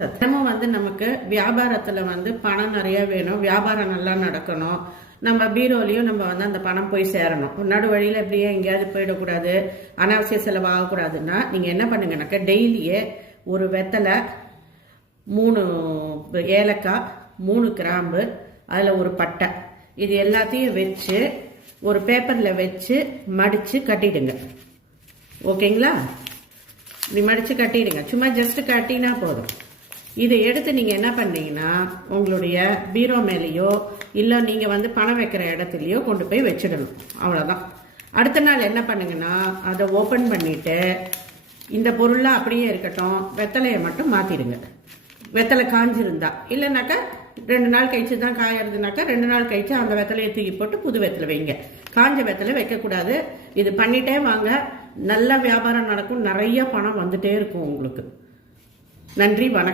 தினமும் நமக்கு வியாபாரத்துல பணம் நிறைய வேணும், வியாபாரம் நல்லா நடக்கணும். நம்ம பீரோலையும் நம்ம அந்த பணம் போய் சேரணும். நடு வழியில எப்படியே எங்கேயாவது போயிடக்கூடாது, அனாவசிய செலவு ஆகக்கூடாதுன்னா நீங்க என்ன பண்ணுங்கனாக்க டெய்லியே ஒரு வெத்தலை, 3 ஏலக்காய், 3 கிராம்பு, அதுல ஒரு பட்டை, இது எல்லாத்தையும் வச்சு ஒரு பேப்பர்ல வச்சு மடிச்சு கட்டிடுங்க. ஓகேங்களா? இப்படி மடிச்சு கட்டிடுங்க. சும்மா ஜஸ்ட் கட்டினா போதும். இதை எடுத்து நீங்க என்ன பண்ணீங்கன்னா உங்களுடைய பீரோ மேலேயோ இல்ல நீங்க பணம் வைக்கிற இடத்துலயோ கொண்டு போய் வச்சிடணும். அவ்வளவுதான். அடுத்த நாள் என்ன பண்ணுங்கன்னா அதை ஓபன் பண்ணிட்டு இந்த பொருள்லாம் அப்படியே இருக்கட்டும், வெத்தலையை மட்டும் மாத்திடுங்க. வெத்தலை காஞ்சிருந்தா, இல்லைனாக்கா 2 நாள் கழிச்சு தான் காயறதுனாக்கா 2 நாள் கழிச்சு அந்த வெத்தலையை தூக்கி போட்டு புது வெத்தலை வைங்க. காஞ்ச வெத்தலை வைக்கக்கூடாது. இது பண்ணிட்டே வாங்க, நல்ல வியாபாரம் நடக்கும், நிறைய பணம் வந்துட்டே இருக்கும் உங்களுக்கு. நன்றி, வணக்கம்.